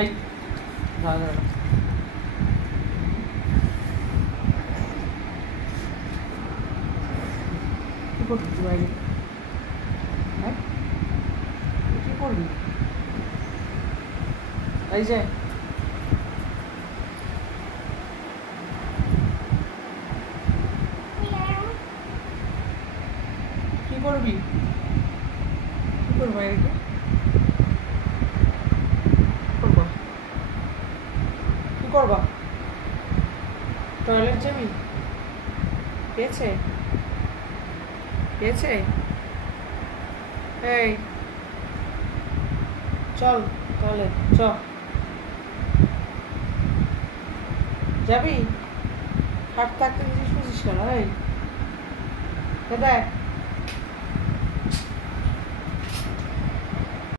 এই দাঁড়া দাঁড়া, কি করবি তুই বাইরে? হ্যাঁ, কি করবি? এই যে কি করবি? কি করবি বাইরে গিয়ে? করবা কি করবা? টয়লেট যাবি? পেয়েছে পেয়েছে? এই চল তাহলে, চ যাবি? হাঁটতে হাঁটতে জিনিস বুঝিস কেন? এই দেখ